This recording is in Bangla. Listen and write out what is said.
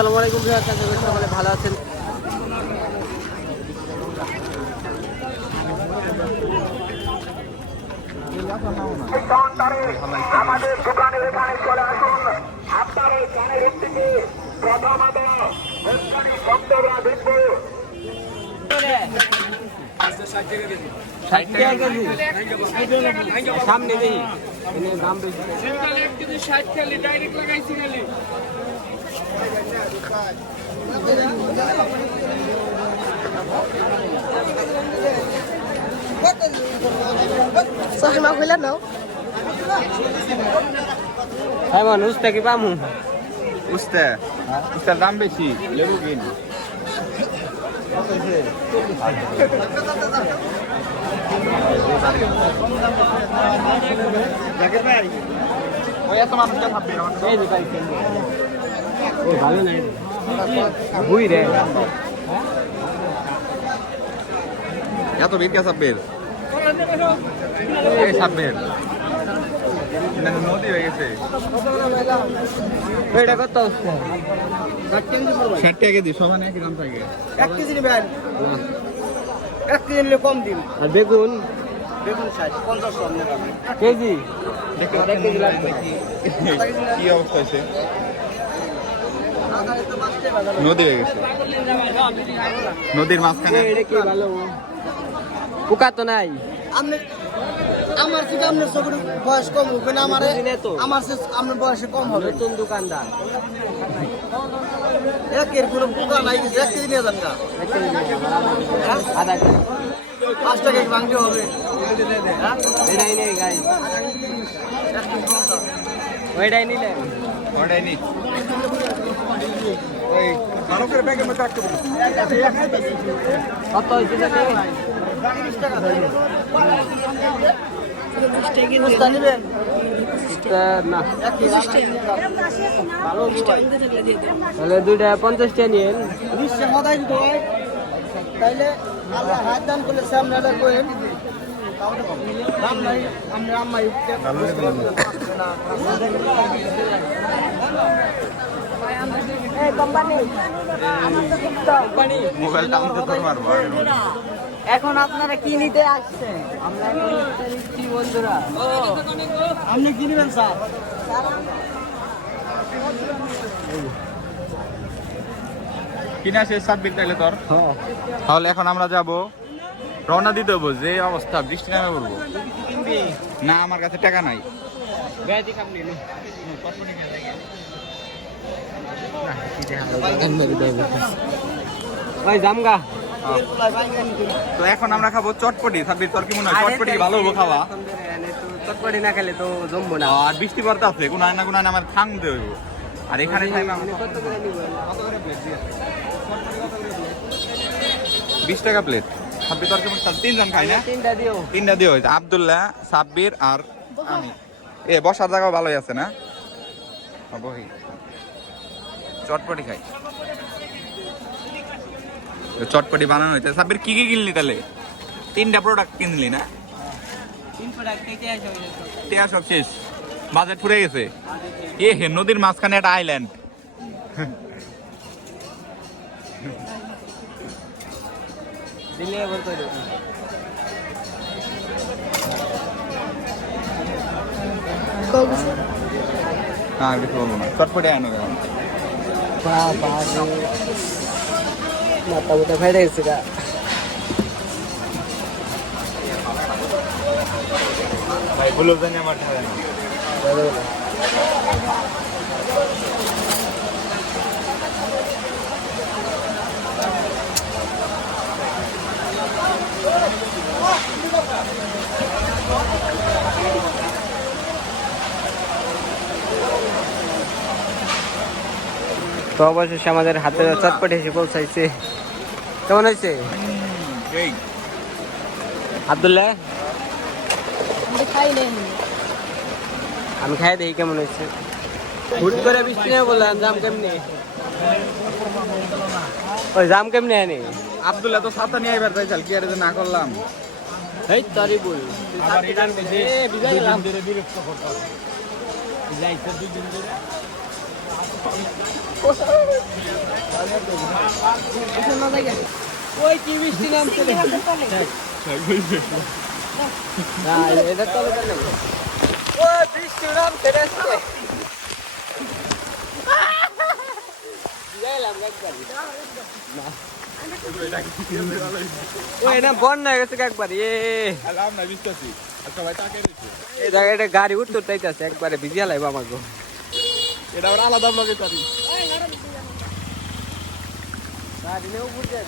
আসসালামু আলাইকুম ভিউয়ার্স, আশা করি সকলে ভালো আছেন। আমাদের দোকানের এখানে চলে আসুন। আপনার এই কানের থেকে প্রথমত বক্তব্য দেখবো। 60 টাকা কেজি সামনে নেই, দাম বেশি। 60 খালি ডাইরেক্ট লাগাইছি খালি। চশমা খুলে নাও। হ্যাঁ মান উস্তা কি পামু? উস্তার দাম বেশি, লেবু কিন। এত মানুষকে থাকবে ভালো নাই বুই রে। এত ভিড় সাব্বের সাব্বের নদী হয়ে গেছে। এটা কত? 60 টাকা কেজি, সমান একই দাম থাকে। 1 কেজি নেবেন? 1 কেজি নিলে কম দিন। আর বেগুন দেখুন 50 কেজি, 1 কেজি লাগবে। কি অবস্থা হয়েছে? নদী হয়ে গেছে, নদীর মাঝখানে। এটা কি ভালো? পোকা তো নাই। আমার থেকে আপনার চোখের বয়স কম হবে না, আমার আপনার বয়সে কম হবে। নতুন দোকানদার, একের কোনো পোকা নাই, 1 কেজি নিয়ে যান না। আধা কেজি 5 টাকা ভাঙতে হবে। এটাই নেই গাই, ওইটাই নিলে ওটাই নি ওই মানুষের ব্যাগের মধ্যে রাখতে বলুন। কত হয়েছে জানি? 30 টাকা বুঝতে নেবেন? না 1 কেজি ভালো ভাই। তাহলে 2 টাকা 50 টাকা নিন। নিশ্চয় মদাই দিতে হয়, তাইলে আল্লাহ হাত দান করলে সামনে এটা করেন। দাম নাই, আমরা আম্মাই মোবাইল টানতে তো পারবো। এখন আপনারা কি নিতে আসছেন? আমরা নিচ্ছি বন্ধুরা। আপনি কি নেবেন স্যার? কিনা শেষ সাব্বির তাইলে তোর। তাহলে এখন আমরা যাব, রওনা দিতে হবো। যে অবস্থা, বৃষ্টি নামে বলবো না, আমার কাছে টাকা নাই। ভাই জামগা। তো এখন আমরা খাবো চটপটি। সাব্বির তোর কি মনে হয় চটপটি ভালো হবো খাওয়া? চটপটি না খেলে তো জমবো না। আর বৃষ্টি পড়তে আছে, কোনো আয়না কোনো আয়না আমার থামতে হইব। আর এখানে খাইলাম কত করে নিবেন? 20 টাকা প্লেট। সাব্বির তোর কেমন? 3 জন খাই না? 3টা দিও। 3টা দিয়ে হয়েছে, আব্দুল্লাহ, সাব্বির আর আমি। বসার জায়গাও ভালোই আছে না? বহি চটপটি খাই। চটপটি বানানো হয়েছে। সাব্বির কি কি কিনলি তাহলে? 3টা প্রোডাক্ট কিনলি না? 3 প্রোডাক্ট থেকে টেয়া সব শেষ, বাজেট ফুরে গেছে। হে নদীর মাঝখানে একটা আইল্যান্ড। দিলে এবার কই দেব? হ্যাঁ, কিছু বলবো না। চটপটি আনো কেমন? বাবা মাথা মুটা ফেটে গেছে গা। ভাই বলো জানি আমার ঠায় না। তো অবশেষে আমাদের হাতে চটপটি এসে পৌঁছাইছে। কেমন হয়েছে এই আব্দুল্লাহ? খাই নেন। আমি খাই দেখি কেমন হয়েছে। হুট করে বৃষ্টি নেই বললাম, জাম কেমনি? ওই জাম কেমনি আনি? আব্দুল্লাহ তো ছাতা নিয়ে এবার চাইছাল, কি আর যে না করলাম। এই তারি বল ওই কি বৃষ্টি নামছে রে? না এটা তলে তলে ওই বৃষ্টি নামছে রে আজকে। যাইলাম একবার ওই না বন্যা হয়ে গেছে একবার আলাম না বিশ্বাসী আচ্ছা ভাই তাকে দিছি এই জায়গাটা গাড়ি উঠতে চাইতেছে একবারে ভিজিয়া লাইব আমাকে এটা আবার আলাদা ব্লগে তারি গাড়ি নিয়ে উপর যায়